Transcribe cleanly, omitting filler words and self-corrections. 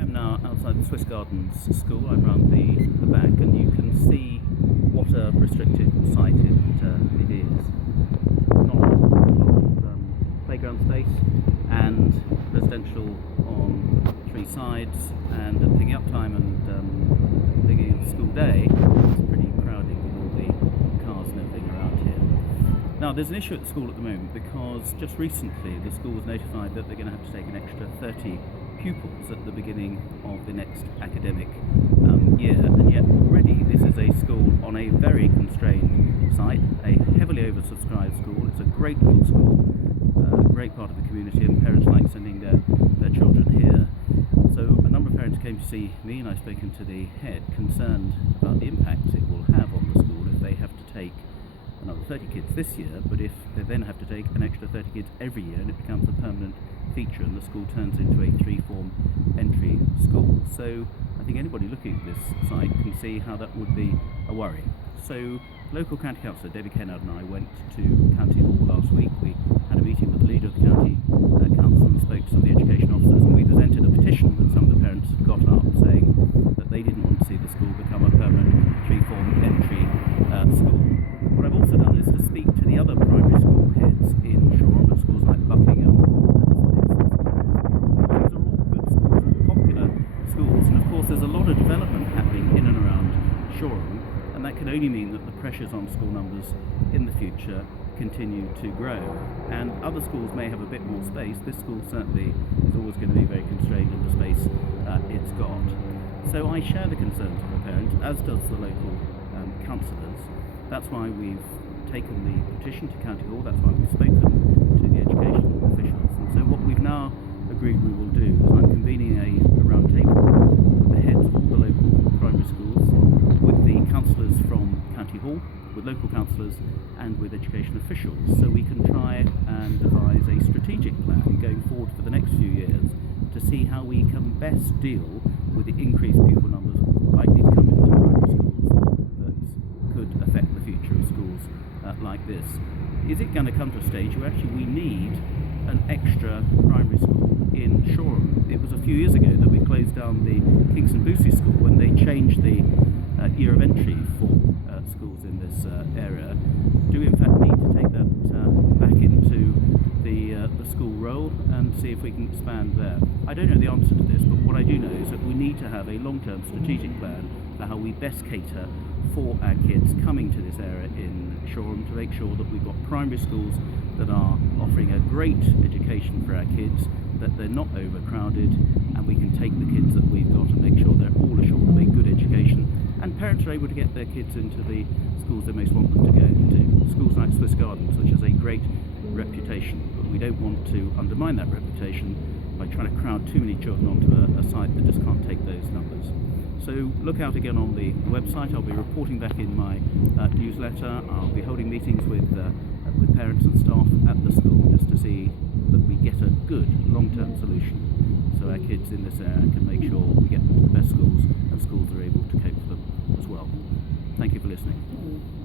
I'm now outside the Swiss Gardens School. I'm round the back, and you can see what a restricted site it is. Not a lot of playground space, and residential on three sides, and at picking up time and beginning of school day, it's pretty crowded with all the cars and everything around here. Now, there's an issue at the school at the moment because just recently the school was notified that they're going to have to take an extra 30 pupils at the beginning of the next academic year, and yet already this is a school on a very constrained site, a heavily oversubscribed school. It's a great little school, a great part of the community, and parents like sending their children here. So a number of parents came to see me, and I've spoken to the head, concerned about the impact it will have on the school if they have to take another 30 kids this year, but if they then have to take an extra 30 kids every year, and it becomes a permanent feature and the school turns into a three-form entry school. So I think anybody looking at this site can see how that would be a worry. So local county councillor Debbie Kennard and I went to County Hall last week. We had a meeting with the leader of the county council and spoke to some of the education officers, and we presented a petition that some of the parents got up saying that they didn't want to see the school become a permanent three-form entry school. What I've also done is to speak to the other primary school heads in Shoreham, at schools like Buckingham. These are all good schools and popular schools, and of course there's a lot of development happening in and around Shoreham, and that can only mean that the pressures on school numbers in the future continue to grow. And other schools may have a bit more space. This school certainly is always going to be very constrained in the space it's got. So I share the concerns of the parents, as does the local councillors. That's why we've taken the petition to County Hall, that's why we've spoken to the education officials. And so what we've now agreed we will do is I'm convening a round table with the heads of all the local primary schools, with the councillors from County Hall, with local councillors and with education officials, so we can try and devise a strategic plan going forward for the next few years to see how we can best deal with the increased pupil numbers likely to come into primary schools that could affect the future of schools like this. Is it going to come to a stage where actually we need an extra primary school in Shoreham? It was a few years ago that we closed down the Kingston Buci School when they changed the year of entry for schools in this area. Do we in fact need to take that back into the school role and see if we can expand there? I don't know the answer to this, but what I do know is that we need to have a long-term strategic plan for how we best cater for our kids coming to this area in Shoreham, to make sure that we've got primary schools that are offering a great education for our kids, that they're not overcrowded, and we can take the kids that we've got and make sure they're all assured of a good education, and parents are able to get their kids into the schools they most want them to go into. Schools like Swiss Gardens, which has a great reputation, but we don't want to undermine that reputation by trying to crowd too many children onto a site that just can't take those numbers. So look out again on the website. I'll be reporting back in my newsletter. I'll be holding meetings with parents and staff at the school just to see that we get a good long-term solution so our kids in this area can make sure we get them to the best schools and schools are able to cope with them as well. Thank you for listening.